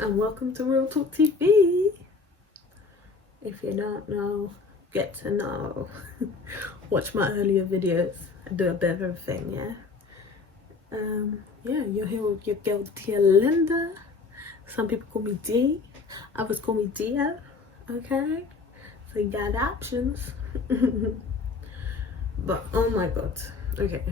and welcome to Real Talk TV. If you don't know, get to know. Watch my earlier videos. I do a bit of everything, yeah, you're here with your girl Tia Linda. Some people call me D, others call me Dia. Okay, so you got options. But oh my god, okay,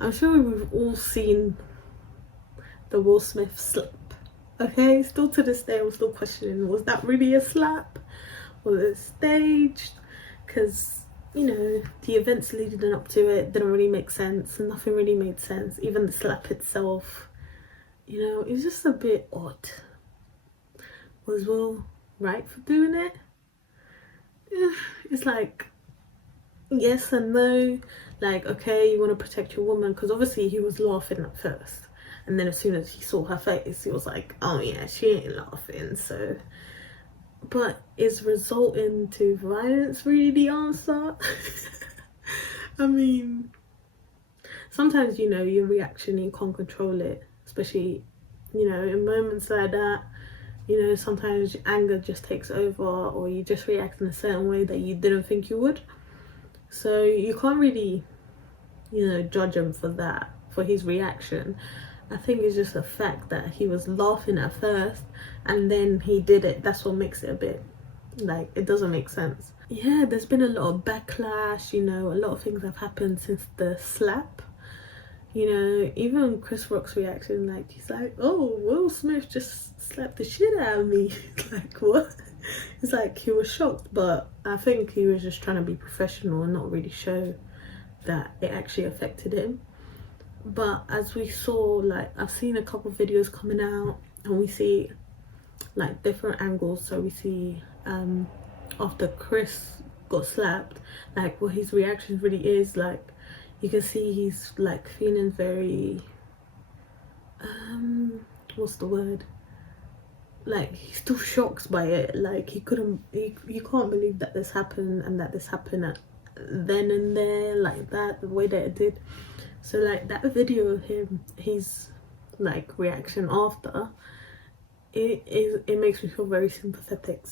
I'm sure we've all seen the Will Smith slap. Okay, still to this day I'm still questioning, was that really a slap? Was it staged? Because, you know, the events leading up to it didn't really make sense. Nothing really made sense. Even the slap itself, you know, it's just a bit odd. Was Will right for doing it? It's like, yes and no. Like, okay, you want to protect your woman, because obviously he was laughing at first. And then as soon as he saw her face, he was like, oh yeah, she ain't laughing, so. But is resulting to violence really the answer? I mean, sometimes, you know, your reaction, you can't control it. Especially, you know, in moments like that, you know, sometimes anger just takes over, or you just react in a certain way that you didn't think you would. So you can't really, you know, judge him for that, for his reaction. I think it's just the fact that he was laughing at first and then he did it. That's what makes it a bit, like, it doesn't make sense. Yeah, there's been a lot of backlash, you know, a lot of things have happened since the slap. You know, even Chris Rock's reaction, like, he's like, oh, Will Smith just slapped the shit out of me. Like, what? It's like he was shocked, but I think he was just trying to be professional and not really show that it actually affected him. But as we saw, like, I've seen a couple of videos coming out and we see like different angles. So we see after Chris got slapped, like what his reaction really is. Like, you can see he's like feeling very what's the word, like he's still shocked by it. Like he can't believe that this happened, and that this happened at then and there, like that, the way that it did. So like that video of him, his like reaction after, it makes me feel very sympathetic,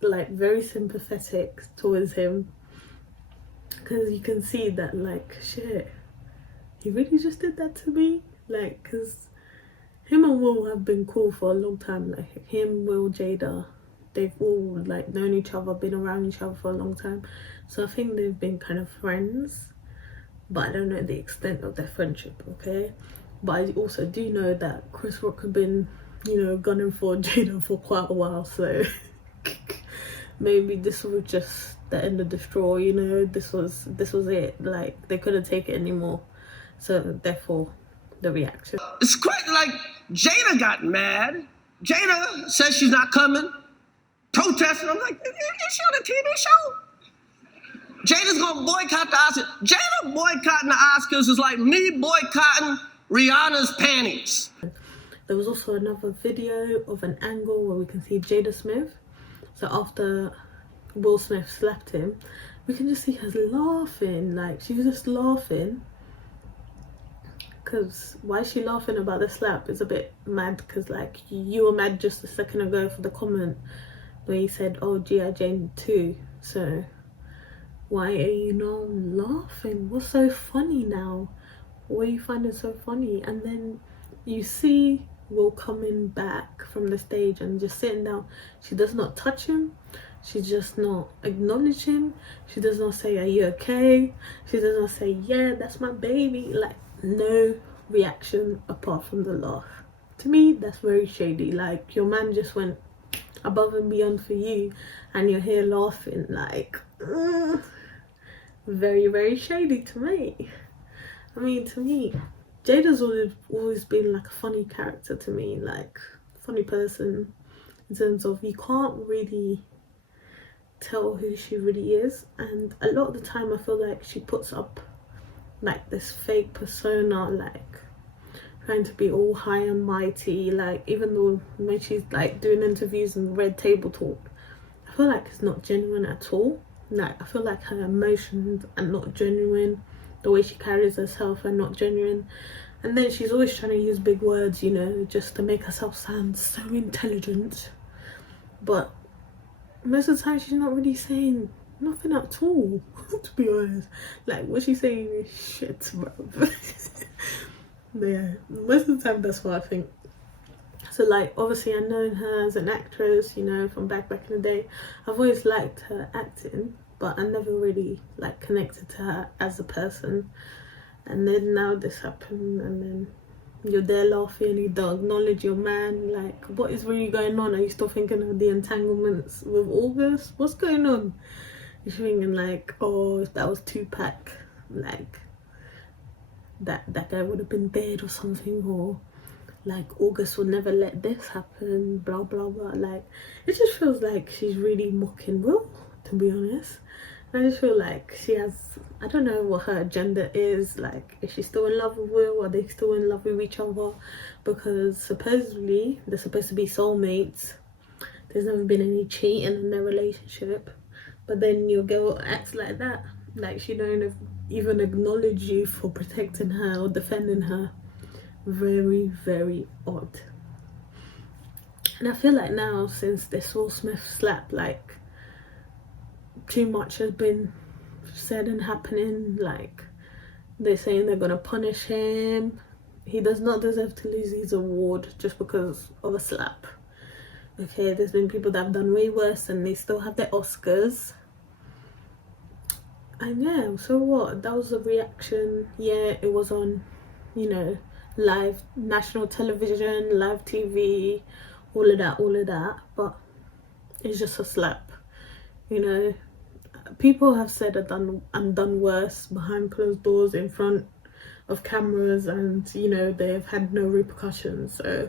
like very sympathetic towards him, because you can see that, like, shit, he really just did that to me. Like, because him and Will have been cool for a long time. Like him, Will, Jada, they've all like known each other, been around each other for a long time. So I think they've been kind of friends. But I don't know the extent of their friendship, okay? But I also do know that Chris Rock had been, you know, gunning for Jada for quite a while, so maybe this was just the end of the straw, you know? This was it. Like, they couldn't take it anymore, so therefore the reaction. It's quite like Jada got mad. Jada says she's not coming, protesting. I'm like, is she on a TV show? Jada's gonna boycott the Oscars. Jada boycotting the Oscars is like me boycotting Rihanna's panties. There was also another video of an angle where we can see Jada Smith. So after Will Smith slapped him, we can just see her laughing. Like, she was just laughing. Because why is she laughing about the slap? It's a bit mad, because like you were mad just a second ago for the comment where you said, oh, G.I. Jane 2. So why are you now laughing? What's so funny now? What are you finding so funny? And then you see Will coming back from the stage and just sitting down. She does not touch him. She does not acknowledge him. She does not say, are you okay? She does not say, yeah, that's my baby. Like, no reaction apart from the laugh. To me, that's very shady. Like, your man just went above and beyond for you, and you're here laughing. Like, very, very shady to me. I mean, to me, Jada's always been like a funny character to me, like funny person, in terms of you can't really tell who she really is. And a lot of the time I feel like she puts up like this fake persona, like trying to be all high and mighty. Like, even though when she's like doing interviews and Red Table Talk, I feel like it's not genuine at all. Like, I feel like her emotions are not genuine, the way she carries herself are not genuine. And then she's always trying to use big words, you know, just to make herself sound so intelligent. But most of the time she's not really saying nothing at all, to be honest. Like, what she's saying is shit, bro. Yeah, most of the time that's what I think. So, like, obviously I've known her as an actress, you know, from back in the day. I've always liked her acting, but I never really, like, connected to her as a person. And then now this happened, and then you're there laughing, you don't acknowledge your man. Like, what is really going on? Are you still thinking of the entanglements with August? What's going on? You're thinking like, oh, if that was Tupac, like that guy would have been dead or something, or like August would never let this happen, blah blah blah. Like, it just feels like she's really mocking Will, to be honest. I just feel like she has, I don't know what her agenda is. Like, is she still in love with Will? Are they still in love with each other? Because supposedly they're supposed to be soulmates. There's never been any cheating in their relationship. But then your girl acts like that. Like, she don't even acknowledge you for protecting her or defending her. Very, very odd. And I feel like now, since this Will Smith slap, like, too much has been said and happening. Like, they're saying they're gonna punish him. He does not deserve to lose his award just because of a slap. Okay, there's been people that have done way worse and they still have their Oscars. And yeah, so what? That was the reaction. Yeah, it was on, you know, live national television, live TV, all of that. But it's just a slap, you know. People have said and done worse behind closed doors in front of cameras, and you know, they've had no repercussions. So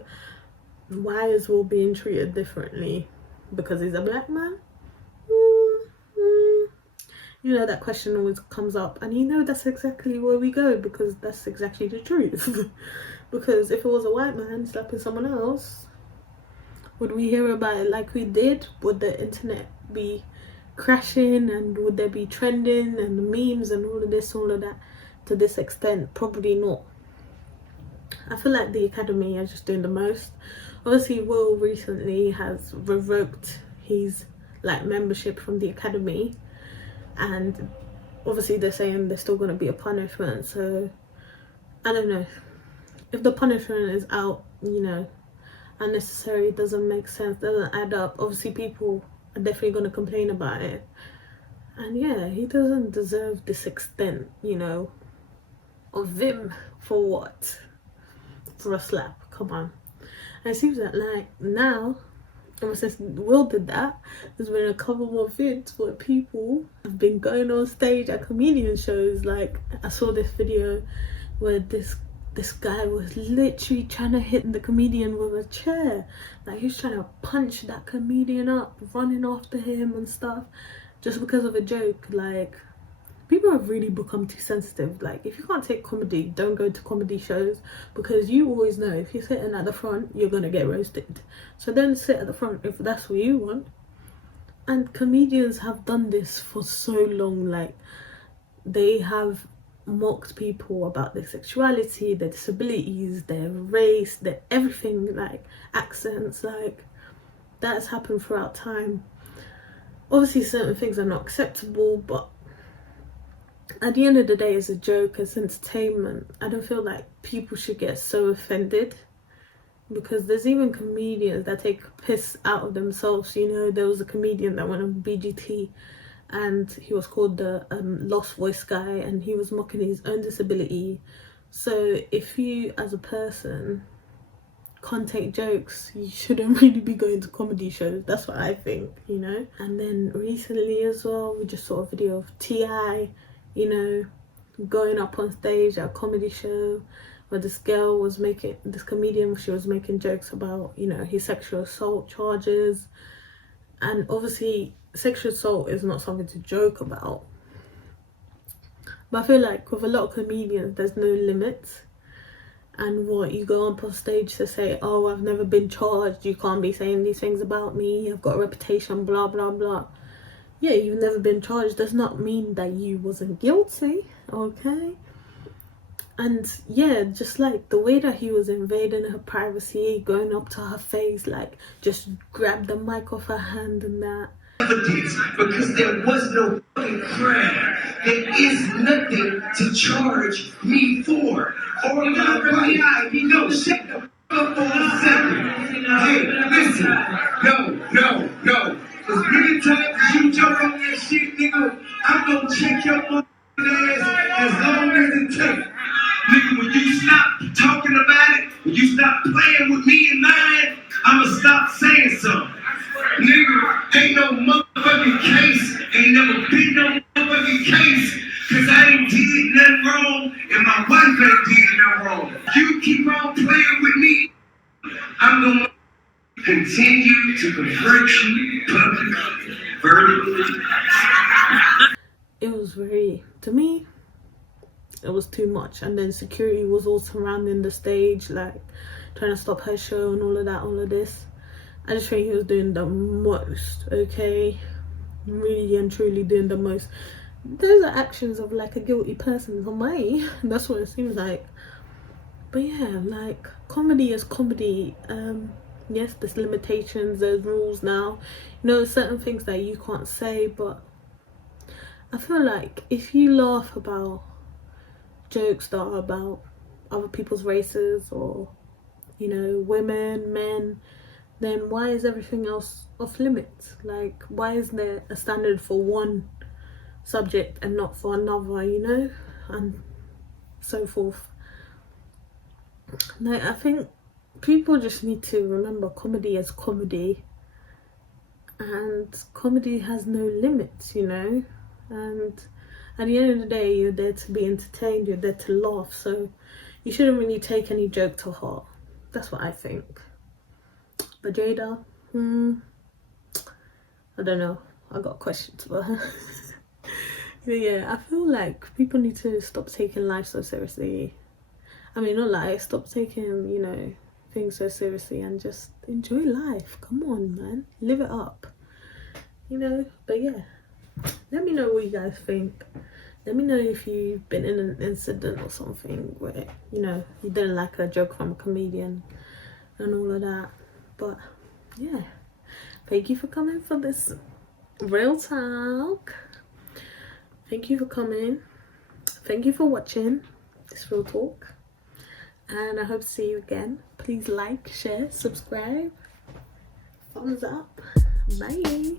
why is Will being treated differently because he's a black man? You know, that question always comes up, and you know that's exactly where we go, because that's exactly the truth. Because if it was a white man slapping someone else, would we hear about it like we did? Would the internet be crashing, and would there be trending and the memes and all of this, all of that to this extent? Probably not. I feel like the Academy are just doing the most. Obviously, Will recently has revoked his like membership from the Academy, and obviously they're saying there's still going to be a punishment. So I don't know if the punishment is out, you know, unnecessary, doesn't make sense, doesn't add up. Obviously people are definitely going to complain about it, and yeah, he doesn't deserve this extent, you know, of vim. For what? For a slap? Come on. And it seems that like now, ever since Will did that, there's been a couple more vids where people have been going on stage at comedian shows. Like, I saw this video where this guy was literally trying to hit the comedian with a chair. Like, he was trying to punch that comedian up, running after him and stuff, just because of a joke. Like, people have really become too sensitive. Like, if you can't take comedy, don't go to comedy shows, because you always know if you're sitting at the front, you're gonna get roasted. So don't sit at the front if that's what you want. And comedians have done this for so long. Like, they have mocked people about their sexuality, their disabilities, their race, their everything, like accents. Like, that's happened throughout time. Obviously certain things are not acceptable, but at the end of the day, it's a joke, it's entertainment. I don't feel like people should get so offended, because there's even comedians that take piss out of themselves. You know, there was a comedian that went on BGT and he was called the lost voice guy, and he was mocking his own disability. So if you as a person can't take jokes, you shouldn't really be going to comedy shows. That's what I think, you know. And then recently as well, we just saw a video of T.I., you know, going up on stage at a comedy show where this comedian, she was making jokes about, you know, his sexual assault charges. And obviously sexual assault is not something to joke about, but I feel like with a lot of comedians there's no limits. And what, you go up on stage to say, oh, I've never been charged, you can't be saying these things about me, I've got a reputation, blah blah blah. Yeah, you've never been charged does not mean that you wasn't guilty, okay? And yeah, just like the way that he was invading her privacy, going up to her face, like just grab the mic off her hand and that. Evidence, because there was no fucking crime. There is nothing to charge me for. Or my wife. No, shut the fuck up for a second. Hey, listen. No. As many times as you jump on that shit, nigga, I'm gonna check your motherfucking ass as long as it takes. Nigga, when you stop talking about it, when you stop playing with me and mine, I'ma stop saying something. Nigga, ain't no motherfucking case, ain't never been no motherfucking case, cause I ain't did nothing wrong, and my wife ain't did nothing wrong. You keep on playing with me, I'm gonna continue to convert you publicly, verbally. It was very, to me, it was too much. And then security was all surrounding the stage, like trying to stop her show and all of that, all of this. I just think he was doing the most, okay? Really and truly doing the most. Those are actions of like a guilty person for me. That's what it seems like. But yeah, like comedy is comedy. Yes, there's limitations, there's rules now. You know, certain things that you can't say, but I feel like if you laugh about jokes that are about other people's races or, you know, women, men, then why is everything else off limits? Like, why is there a standard for one subject and not for another, you know? And so forth. Like, I think people just need to remember comedy as comedy. And comedy has no limits, you know? And at the end of the day, you're there to be entertained, you're there to laugh. So you shouldn't really take any joke to heart. That's what I think. But Jada, I don't know. I got questions about her. But yeah, I feel like people need to stop taking life so seriously. I mean, not like stop taking, you know, things so seriously and just enjoy life. Come on, man, live it up. You know. But yeah, let me know what you guys think. Let me know if you've been in an incident or something where, you know, you didn't like a joke from a comedian and all of that. But yeah, thank you for coming for this real talk. Thank you for coming. Thank you for watching this real talk. And I hope to see you again. Please like, share, subscribe. Thumbs up. Bye.